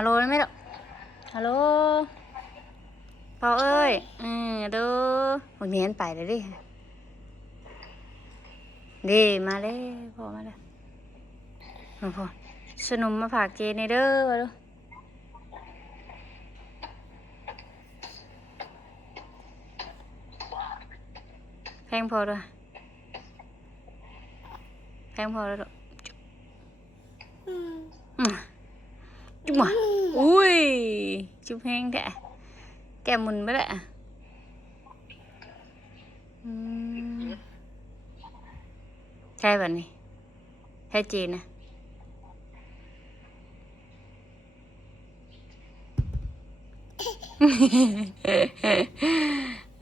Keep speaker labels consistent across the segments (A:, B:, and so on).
A: ฮัลโหลได้ไหมลูกฮัลโหลเปาเอ้ยอืมเดูบางทีมันไปเลยดิดีมาเลยพอมาเลยมาพอสนุมมาฝากเจในเด้อมาดูแพงพอด้วยแพงพอแล้วลูกอืม จุ๊บมาอุ้ย จุ๊บแพงแกแกมุนไปแล้ใช่แบบนี้ใช่จีนนะ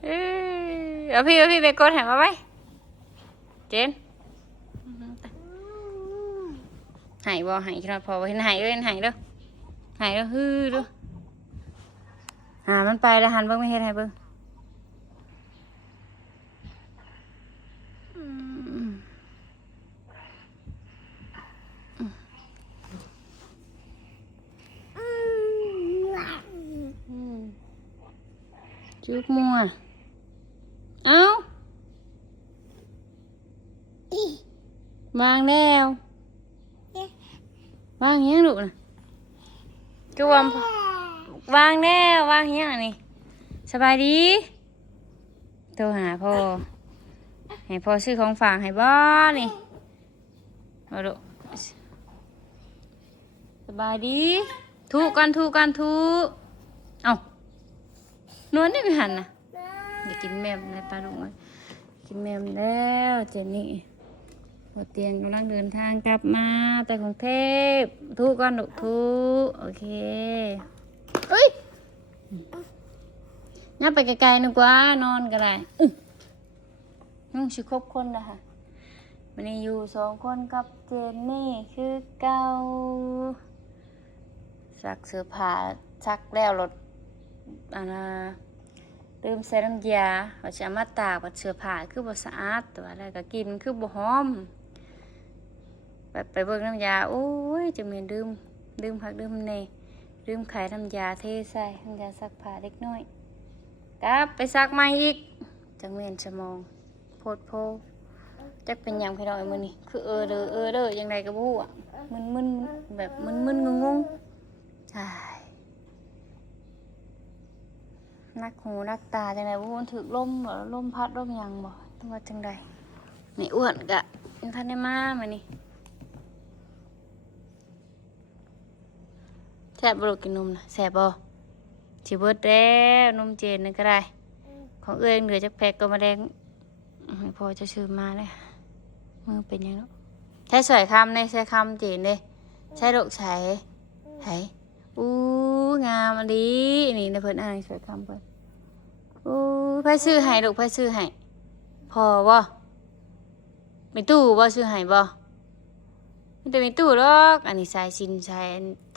A: เออาพี่เอาพี่ไปกดแหมมาไว้เจนหายบ่หายขนาดพอเห็นหายเอ้ยเห็นหายเด้อ หายเด้อฮือเด้อหามันไปแล้วหันเบิ่งไม่เห็นให้เบิ่งอืมอืมจุกมัว เอ้าวางแล้ว วางยังลูกนะ ก็วางวางแล้ววางยังอันนี้สบายดีโทรหาพ่อให้พ่อซื้อของฝากให้บ้านี่มาดูสบายดีถูกกันถูกกันถูกเอานวลนี่ไม่หันนะอย่ากินแมมเลยปลาดุกเอ้ยกินแมมแล้วเจนนี่ หัวเตียงกำลังเดินทางกลับมา แต่ของเทพทุกก่อนดุทุกโอเคเอ้ยน่าไปไกลๆนึกว่านอนก็ได้อื้อนุ่งชิครบคนนะคะวันนี้อยู่สองคนกับเจนนี่คือเก่าซักเสื้อผ้าซักแล้วรถอันน่ะลืมใส่น้ำยาว่าจะเอามาตากว่าเสื้อผ้าคือบ่สะอาดตัวอะไรก็กินคือบ่หอม ไปเบิกน้ำยาโอ้ยจะเหม็นดื่มดื่มผักดื่มเนยดื่มไข่น้ำยาเทใส่น้ำยาซักผ้าเล็กน้อยกลับไปซักใหม่อีกจังเมนสมองโพดโพจักเป็นยังพี่น้อยมือนี่คือเออเด้อเออเด้อยังไงก็บฮู้อะมึนมึนแบบมึนมึนงงงใช่นักหูนักตาจังไดบ่มันถึกลมบ่ลมพัดลมยังบ่ต้องว่าจังใดนี่อ้วนกะยังทันได้มามานี่ แซ่บบ่ลูกกินนมนะแซ่บบ่สิเบิดแล้วนมเจนนี่ก็ได้ ของเอ้ยเหลือจักแพ็กก็มาแดงพอจะซื้อมาเลยมือเป็นยังเนาะใช้สวยคำในใช้คำเจนเด้ใช้ดอกใช้ไห้อู้งามอันดีนี่นะเพิ่นอ่านสวยคำเพิ่นอู้ไผซื้อให้ลูกไผซื้อให้พอบ่มีตู้บ่ซื้อให้บ่ มันจะมีตู้หรอก อันนี้สายสินสาย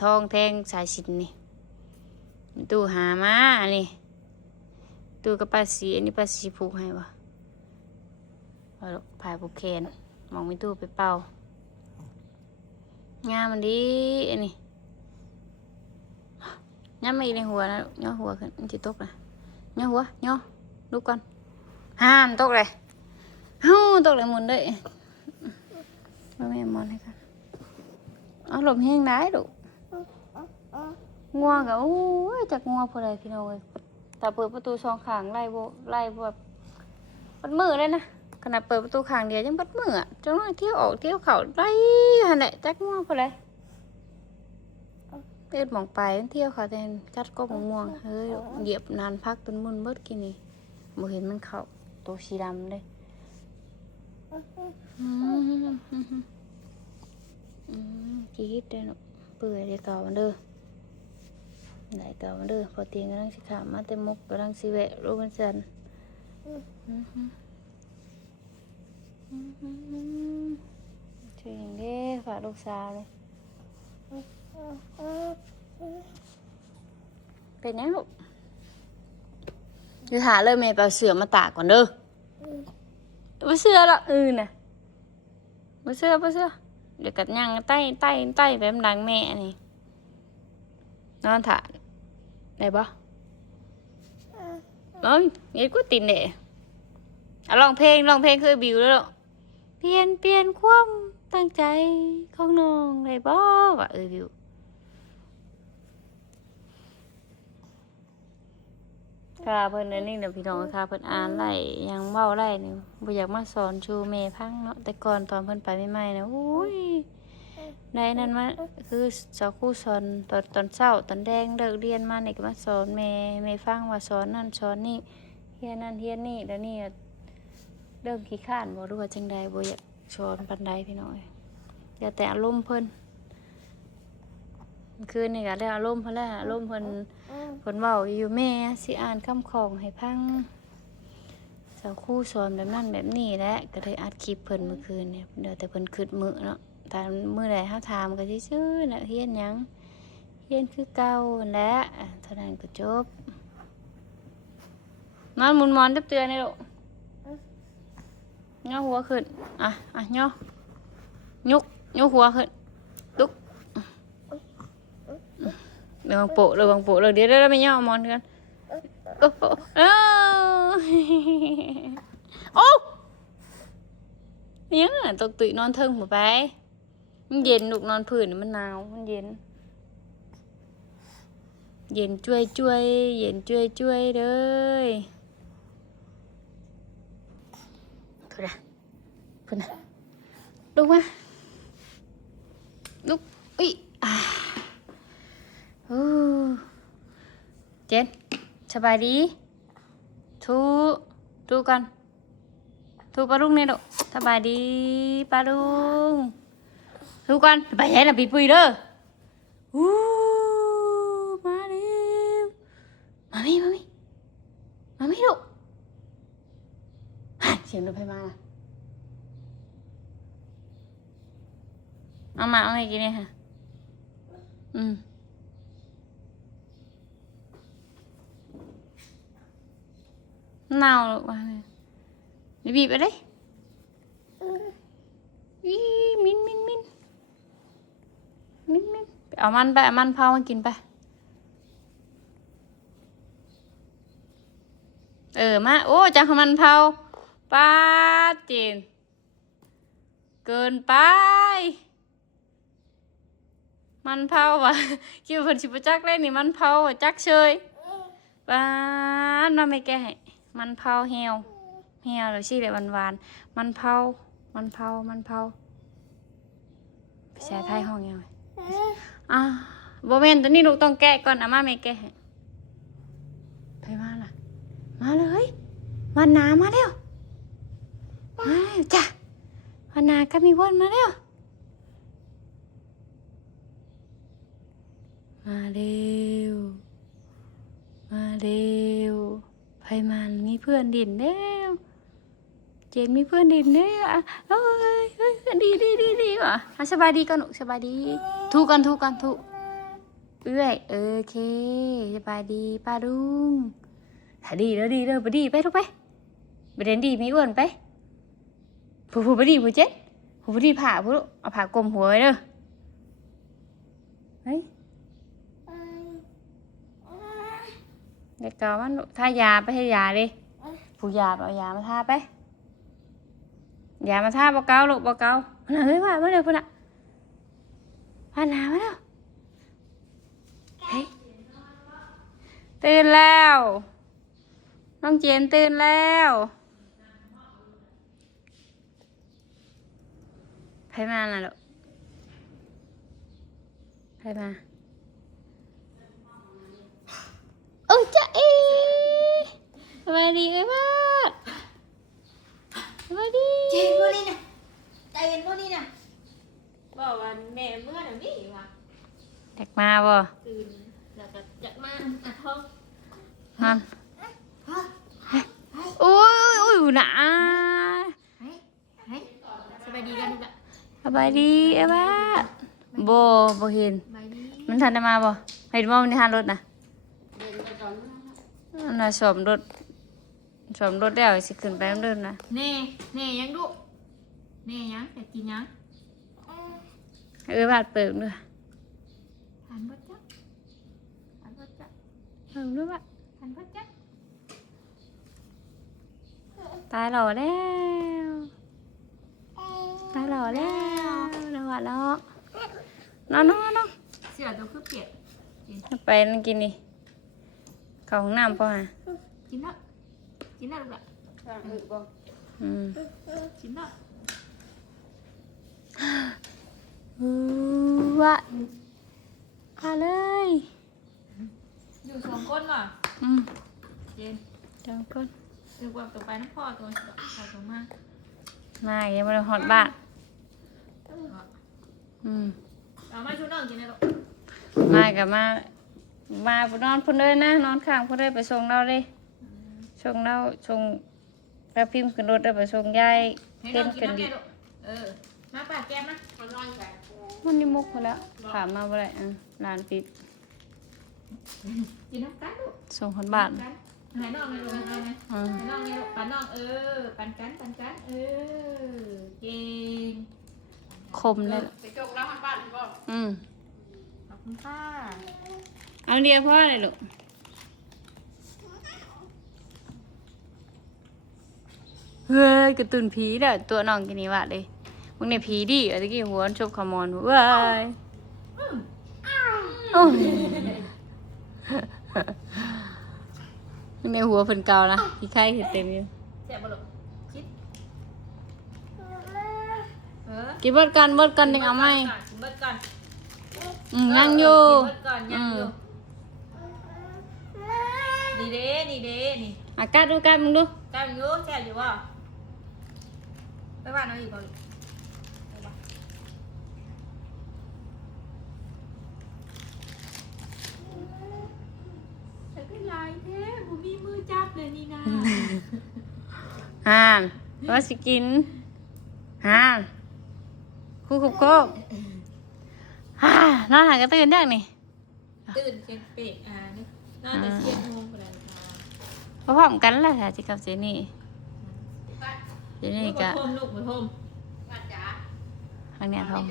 A: ทองแทงสายสินนี่ตู้หามาอันนี้ตู้กับปาสีอันนี้ปลาสีผูกให้วะเอาลูกพายผูกแขนมองมีตู้ไปเป่างามมันดีอันนี้ย่ามาอีในหัวนะย่อหัวขึ้นมันจะตกนะย่อหัวย่อลุกก่อนห้ามตกเลยเฮ้าตกเลยหมุนด้วยมาแม่มอนให้กัน เอาลมแห้งได้ดุงัวก็โอ้ยจากงัวพอใดพี่น้องเอ้ยแต่เปิดประตูสองข้างไล่โบไล่แบบปัดมือเลยนะขนาดเปิดประตูข้างเดียวยังปัดมืออะจังน้อยเที่ยวออกเที่ยวเขาไล่หันแหละจักงัวพอใดเอ็ดมองไปเที่ยวเขาแต่กัดก็มะม่วงเฮ้ยเหยียบนานพักจนมุนเบิดกินนี่บ่เห็นมันเข้าตัวสีดำเลยอืม มจีดเด้อเนาะเปื่อยเดี๋ยวต่อมันเด้อไหนต่อมันเด้อพอเตียงกำลังสิขามมาเต็มมุกกำลังสิแวะรูมันสันอือหืออือหือช่วยอย่างเด้ฝากลูกสาวเลยเป็นยังลูกคือหาเลยแม่ไปเอาเสือมาตากก่อนเด้อไปเสือละอือน่ะไปเสือไปเสือ เดี๋ยวกัดย่างใต้ใต้ใต้แบบดังแม่นี่นอนถ่าได้บ่เอ้ยงี้กูตินเด้อะร้องเพลงร้องเพลงคือบิวแล้วลูกเปลี่ยนเปลี่ยนความตั้งใจของน้องได้บ่ว่าเออบิว ค่ะเพิ่นอันนี้เดี๋ยวพี่น้องค่ะเพิ่นอ่านไล่ยังเว้าไล่นี่บ่อยากมาสอนชูแม่พังเนาะแต่ก่อนตอนเพิ่นไปใหม่ๆนะโอ้ยได้นั่นมาคือสาวครูสอนตอนตอนเช้าตอนแดงเลิกเรียนมาเนี่ยก็มาสอนแม่แม่ฟังว่าสอนนั่นสอนนี่เฮียนั่นเฮียนนี่แล้วนี่เริ่มขี้ข้านบ่รู้ว่าจังใดบ่อยากสอนปานใดพี่น้อยอย่าแต่อารมณ์เพิ่น คืนนี่ก็ได้อารมณ์เพิ่นแล้วอารมณ์เพิ่นเพิ่นเว้าอยู่แม่สิอ่านคำของให้พังสาวครูสอนแบบนั้นแบบนี้แหละก็เลยอัดคลิปเพิ่นเมื่อคืนเนี่ยเดี๋ยวแต่เพิ่นคิดมื้อเนาะตามมื้อใดเฮาถามก็ซื่อๆน่ะเฮียนหยังเฮียนคือเก่าหั่นแหละอะเท่านั้นก็จบนอนหมุนหมอนเตือนๆนี่ลูกย่อหัวขึ้น อะ อะย่อยกยกหัวขึ้นลุก เดี๋ยวบังโปะเดี๋ยวบังโปะเดี๋ยวเดี๋ยวเดี๋ยวไม่ย่อมอนกันโอ้โหโอ้ยังอะตกตุยนอนเทิงหมดไป มันเย็นลูกนอนผื่นมันหนาวมันเย็น เย็นจ้วยจ้วยเย็นจ้วยจ้วยเลยพุ่นนะพุ่นนะลุกมาลุกอุ้ยอ่า เจนสบายดี ทูทูกันทูปลาลุงเนี่ยลูกสบายดีปลาลุงทุกคนไปไหนล่ะปีปุยเด้ออู้มาเร็วมามี่มามี่มามี่ลูกเสียงรถไฟมาละเอามาเอาไงกินเนี่ยค่ะอืม นาวลูกมาเลยบีบไปเลยอีมินมินมินมินมินเอามันไปเอามันเผามากินไป เออมา โอ้จังขมันเผาป้าจีนเกินไป มันเผาวะคิดว่าเพิ่นสิบ่จักเลยนี่มันเผาวะจักเชยป้ามาไม่แก้ให้ มันเผาเหี่ยวเหี่ยวแล้วสิแบบหวานๆมันเผามันเผามันเผาไปแช่ไทยห้องยังไงอะบแมนตัวนี้ลูกต้องแกะก่อนอาม่าไม่แกะให้ไปมาล่ะ มาเลยวันนามาเร็วมาเร็วจ้ะวันนาก็มีวันมาเร็วมาเร็วมาเร็ว ไพมันมีเพื่อนดินแล้วเจนมีเพื่อนดินแล้วอะเอ้ยเอ้ยดีดีดีดีว่ะอะสบายดีก่อนหนูกสบายดีถูกกันถูกกันถูกเอื้อยโอเคสบายดีป้าดุงถ้าดีแล้วดีแล้วไปดีไปทุกไปไปเรียนดีมีอ้วนไปผู้ผู้ไปดีผู้เจ็ดผู้ไปดีผ่าผู้เอาผ่ากลมหัวไว้เด้อเฮ้ย เด็กเก่ามันลูกทายาไปให้ยาดิผู้ยาไปเอายามาทาไปอย่ามาท่าบอกเกาลูกบอกเกาพนักเฮ้ยว่าเมื่อเดี๋ยวพนักพานามาแล้วเฮ้ยตื่นแล้วน้องเจนตื่นแล้วใครมาล่ะลูกใครมา โอ้ยจ้าเอ๋สบายดีไหมบ้าสบายดี
B: ใจเย็นพวกนี้นะใจเย็นพวกนี้นะ
C: บอกว่าแม่เมื่อน่ะนี่ว่ะ
A: อยากมาบ่
C: ตื่นแล้วก็อยากมาอะท้อง
A: นั่น
B: ฮะ
A: โอ้ยโอ้ยหนา
B: เฮ้ยเฮ้ย
C: สบายดีกันทุกละ
A: สบายดีเอ้บ้าบ่บ่เห็น
C: สบายดี
A: มันทันได้มาบ่เห็นว่ามันในทางรถนะ
C: เดินไปก่อน
A: มั นน่ะสวมรถสวมรถแล้วสิขึ้นไปนำเดินนะ
C: เน่เน่ยังดุเน่ยังอยากกินยัง
A: เอ้ยบาดเปิดด้วย
C: ทานบ่จ้ะ
A: เบิ่งดูว่า
C: พันพัดจ้ะ
A: ตายหล่อแล้วตายหล่อแล้วนอนแล้วนอนนอนนอน
C: เสือตัวคือเปียก
A: ไปนั่งกินดิ เข้าห้องน้ำป่ะฮะ
C: กินแล้วกินแล้วลูกละ
A: อืม
C: กินแล้ว
A: อือวะมาเลย
C: อยู่สองคนว่ะ
A: อืม
C: เจน
A: จังก้น
C: นึกว่าตัวไปน้ำพ่อตัวพอตัวมาก
A: มาอย่ามาหอดบ้านอืม
C: เอามาชุดน้องกินเลยลูก
A: มากับมา มาพุ่นนอนพุ่นเลยนะ นอนข้างพุ่นเลยไปส่งเราเลยส่งเราส่งแล้วพิมพ์ขึ้นรถแล้วไปส่งยาย
C: ให้
A: เต้
C: น้อนงกิน
A: กัน
C: น้ำ
A: ดิ
C: แกลูกเออมาปากแก้มนะ
A: มันนี่มุกหมดแล้วถามมาบ่ได้อะร้านปิด
C: กินน้ำกันลูก
A: ส่งคนบ้าน
C: กันให้น้องเลยลูกให้น้องเลย
A: อืม
C: ให้น้องเลยลูกปันน้องเออ ปันกันปันกันเออเก่ง
A: คมเลย
C: ไปจกแล้วหันบ้านพี่บอ
A: อืม
C: ขอบคุณค่ะ
A: เอาเดียวพ่อเลยลูกเฮ้ยกระตุนผีเด้อตัวน้องกินนี่วะเลยมึงเนี่ยผีดิอะตะกี้หัวชบขมอนเว้ยโอ้ยมึงในหัวเพิ่นเก่านะพี่ไข่คือเต็มอยู่
C: เสียบลูกคิดเออ
A: กินเบิดกันเบิดกันยังเอาไหม
C: กินเบิดก่อน
A: อืมนั่งอยู่
C: กินเบิดก่อนยังอยู่ นี่เด้นี่เด้นี่
A: อากาศดูกันมึงดู
C: แซ่บอยู่แซ่บอยู่บ่ไปบ้านเอาอีกบ่ลูกไปบ้านแต่ก็ลายแท้บ่มีมือจับเลยนี่นะ
A: ห่านว่าสิกินห่านคู่คุกโคกฮ่านอนหากระตื่นยังนี่
C: ตื่นเป็นเปกอ่านี่นอนแต่เที่ยงโมงกว่าแล้วค่ะ
A: พร้อมๆกันล่ะค่ะจิกับเจนี่เจนี่
C: ลูก
A: กะ
C: บ่ทมลูกบ่ทม
A: ทางเนี้ยทอง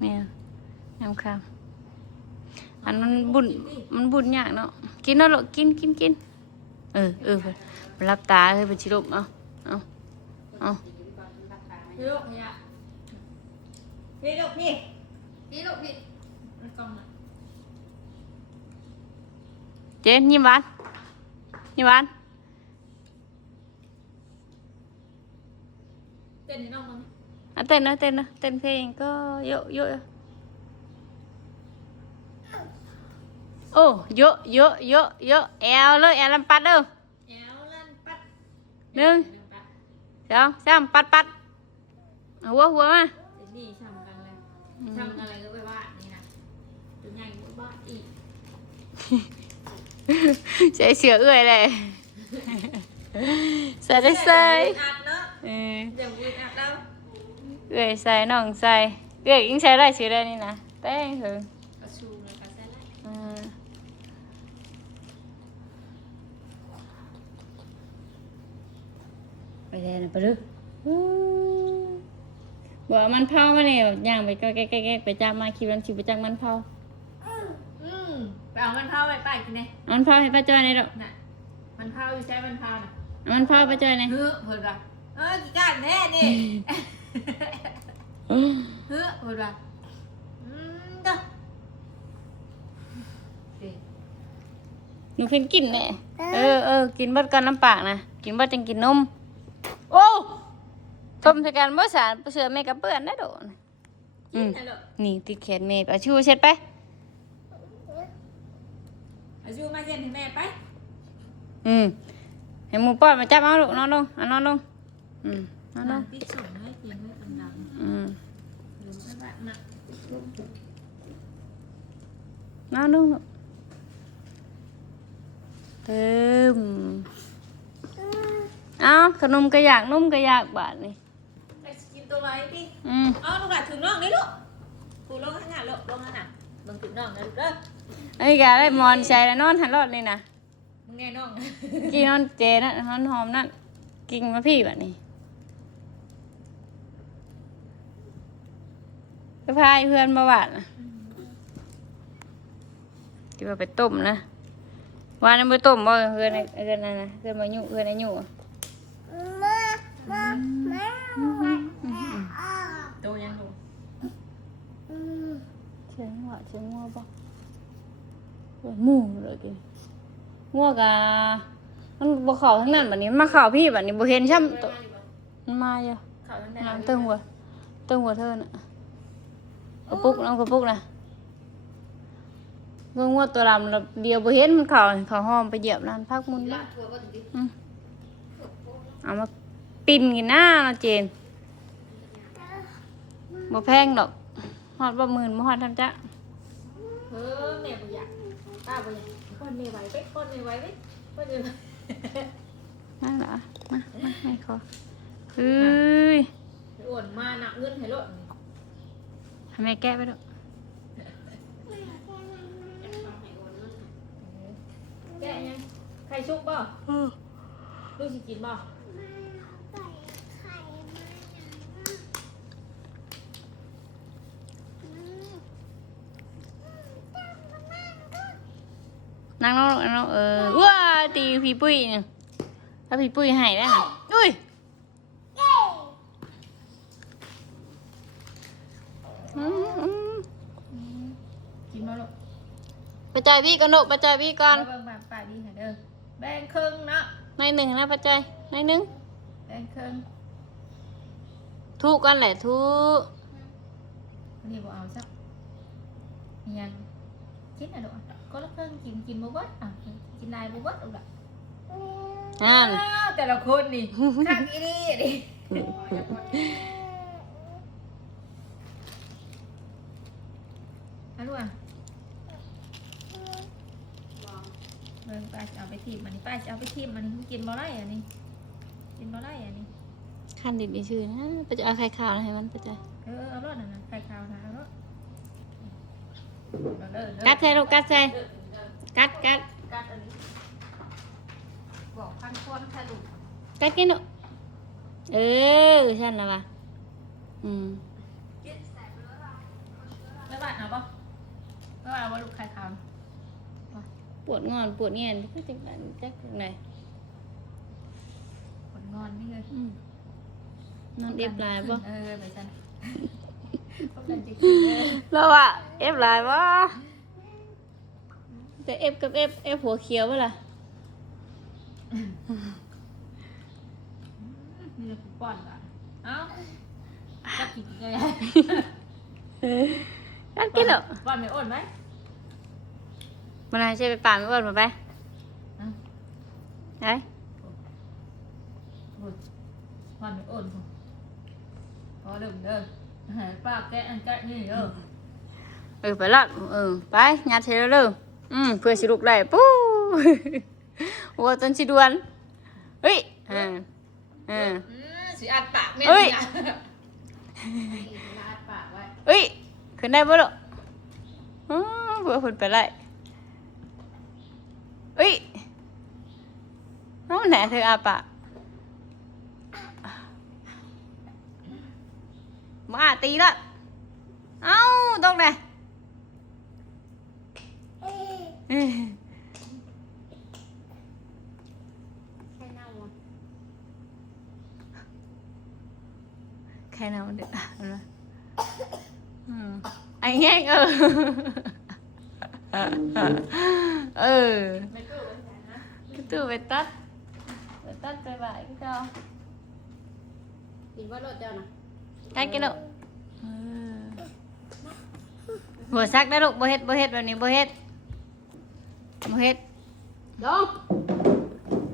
A: เนี่ยน้ำข้ามอันมันบุญมันบุญยากเนาะกินเนาะลูกกินกินกินเออเออเพิ่นมันรับตาเฮ้ยเป็นชิลมเอาเอาเอา
C: พี่ลูกเนี่ยพี่ลูกพี่
B: นี่ลูกนี่
C: มันกล้องน่ะ
A: เจนยิ้มหวานยิ้มหวาน
C: เต้นให้น้องมั้ง
A: อะเต้นนะเต้นนะเต้นเพลงก็เยอะเยอะโอ้เยอะเยอะเยอะเยอะแอลเลยแอลลำปัดเด้อ
C: แอวลั่น ปัด
A: หนึ่งสองสามปัดปัดหัวหัวมา
C: เดี๋ยวนี่ทำกันเลยทำอะไรก็ไปว่านี่นะตัวใหญ่ก็บ้าอีก
A: ใส่เสือเอื่อยเลยใส่ได้ใส่
C: อัดเนาะ
A: เออ
C: เดี๋ยววีอัดแล้ว
A: เอื่อยใส่น้องใส่เอื่อยยิ่งใส่ได้ชื่อได้นี่นะแป้งเถอะ
C: กระชูเลยกระแซะไล่
A: อืมไปเลยนะไปดูบอกว่ามันเผามาเนี่ยแบบย่างไปก็แก๊กๆๆไปจับมาคิดวันชิวไปจับมันเผา
C: อืมไป เอามันเผาไปป้ากินเลย
A: เอามันเผาให้ป้าจ้อยหน่อยดอก
C: น่ะมันเผาอยู่ใช้มันเผาน่ะ
A: เอามันเผาป้าจ้อยหน่อย
C: เฮ้อเพิ่นว่าเออกี่การแน่นี่เฮ้อเพิ่นว่าอืมเด้อ
A: หนูเพิ่งกินแน่เออเออกินเบิดก่อนน้ำปากนะกินเบิดจังกินนมโอ้ทมใส่กันเมื่อสารเสือแม่กับเปื้อนได้โดนอืม
C: ฮัลโหล
A: นี่ติดแขนแม่ไปเอาชูเช็ดไป
C: อาชูมาเซ็นให้แม่ไป
A: อืมให้หมูป้อนมาจับเอาลูกนอนลงเอานอนลงอืมนอนลง
C: ติดส่งให้เตียงไว้กำลัง
A: อืม
C: ลืมไปบ้านน่ะ
A: นอนลงลูกเติมเอาขนมก็อยากนุ่มก็อยากบาทนี่
C: ไปกินตัวไว้ดิ
A: อืม
C: เอาลูกหลานถึงน้องนี่ลูกกูลงข้างหน้าลูกลงข้างหน้ามึงถึงน้องนะลูกเด้อ
A: ไอ้กาได้มอนใช้แล้วนอนหันรอดเลยนะ
C: มึงแน่น้อง
A: กินนอนเจนั่นนอนหอมนั่นกินมาพี่แบบนี้ไปพายเพื่อนมาบาดนะที่ว่าไปต้มนะวานนั้นไปต้มบ่เฮือนไอ้เฮือนนั่นนะเฮือนมายุเฮือนไอ้ยุอะ
C: โตยังดู
A: เชียงหัวเชียงงัวบ่เออห มูเลยกินงัวกะมันบ่เข้าทั้งนั้นบัดนี้มันมาเข้าพี่บัดนี้บ่เห็นช้ำตัวมันมาอยู่
C: เขาตั้งแต่
A: น้ำเติมหัวเติมหัวเธอน่ะกระปุกน้ำกระปุกนะเมื่องัวตัวลำเราเดียวบ่เห็นมันเขาเขาห้อมไปเหยียบนั่นพักมุนบ้าอืมเอามาปิ้นกินหน้าเราะเจนบ่แพงดอกฮอดบ่หมื่นบ่ฮอดทำจ้ะ
C: เออแม่บ่อยาก ป้าบ่อยากคนไม่ไหวไปคนไม่ไหวไปคนไม่ไหว
A: นั่นเหรอมามาให้ขอเฮ้ย
C: อ้วนมาหนักเงินให้รถ
A: ทำไมแก้ไปดอก
C: แกะยังใครชุกบ่ลูกสิกินบ่
A: นั่งน้องนั่งน้องเออว้าตีพี่ปุ้ยเนี่ยถ้าพี่ปุ้ยให้ได้น่ะอุ้ยอืมอืม
C: กินมาลูก
A: ไปจ่ายพี่ก่อนลูกไปจ่ายพี่ก่อน
C: เบิ่งป้าดีให้เด้อแบ่งครึ่งเนาะ
A: ในหนึ่งนะไปจ่ายในหนึ่ง
C: แบ่งครึ่ง
A: ถูกกันแหละถูก
C: วันนี้บ่เอาสักยังกินอะลูก ก็ละครึ่งกินกินบ่เบิดอะกินได้บ่เบิดเอาล่ะ
A: นั่น
C: อ้าวแต่ละคนนี่คักอีนี่ดิอันนู้นอะเบิ่งป้าจะเอาไปทีมอันนี้ป้าจะเอาไปทีมอันนี้กินบ่ได้อันนี้กินบ่ได้อันนี้
A: ขั้นดิบดีชื่อนะไปจะเอาไข่ขาวนะให้มันไปจ่าย
C: เออเอารถน่ะนะไข่ขาวนะเอารถเอาเลยเอาเลย
A: กัดใส่ลูกกัดใส่กัดกัด
C: กัดอันนี้บอกพันคนค่ะลูก
A: กัดกินลูกเออฉันละวะอืม
C: ไม่บาดเอาปะไม่บาดเอาว่าลูกไข่ขาว
A: ปวดงอนปวดเงียนก็จะกันจักไหน
C: ผลงอนนี่เลย
A: อืมนอนเอฟไลน์ป่ะ
C: เออไปจ้ะป้องกันจิตจิต เลย
A: แล้วอะเอฟไลน์ป่ะแต่เอฟกับเอฟเอฟหัวเขียวป่ะล่ะ
C: นี่เลยป้อนก่อนเอ้าจะกินไง
A: กัดกินเหรอ
C: ป้อนไม่อ้นไหม
A: มันอะไรใช่ไปป่าไม่อ้วนมาไป
C: อะ
A: ไหน
C: โอ้ยป้อนไม่อ้นพอพอเดิมเด้อ หายป้าแกะอันแกะนี่เด้อ
A: เออไปละเออไปยัดเทเร็วๆอืมเพื่อสิลุกได้ปู้วัวจนสิดวนเฮ้ยอ่าอ่า
C: อืมสิอัดปากแม่
A: เอ้ย
C: นี่นะอัดปากไว้
A: เอ้ยขึ้นได้บ่ลูกอ๋อเพื่อคนไปไล่เอ้ยน้องไหนเธออาปาก มาตีละเอ้าตรงไหนเอ้ย
C: ใช่หน้าวัว
A: แค่นั้นเด็กอะเห็นไหมอืมไอ้แง่งเออเออ
C: ไม่รู้ว่าไหนนะ
A: cái từ về tắt về tắt về bãi cái cho
C: กินว่ารถเจ้านะ
A: cái cái độ vừa sắc đã độ bơ hết bơ hết rồi này bơ hết bơ hết
B: ลง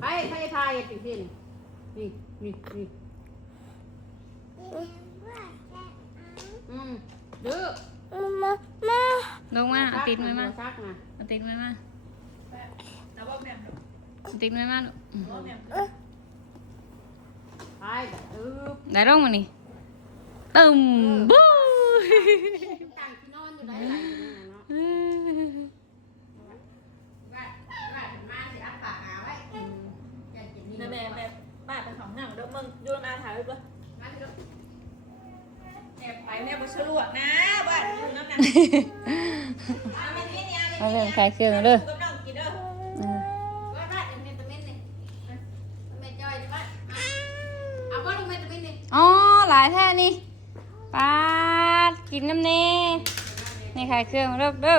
B: ใครใครพายติพี่นี่นี่นี่นี่อืมดื้อ
A: đúng mà tít mới mà
B: ซักนะ
A: tít mới mà
C: แต่ว่าแม่
A: tít mới mà
C: ว่าแม่
B: พายเออ
A: đấy đúng mà nè tùm bú
B: ตึมบู๊ต่น่ายอเนาะว่างมารับ้าน
C: เป็นของหนังเด้อมึงดูนาถ่ายรูป
B: ลูก
C: แอบไปแม่บ่วดะว่า
A: ดู
B: นนี่านี่อ้อ๋
A: อหลายแท่นี่ ป้าดกินน้ำเน่นี่ค่ะเครื่องเริ่ดู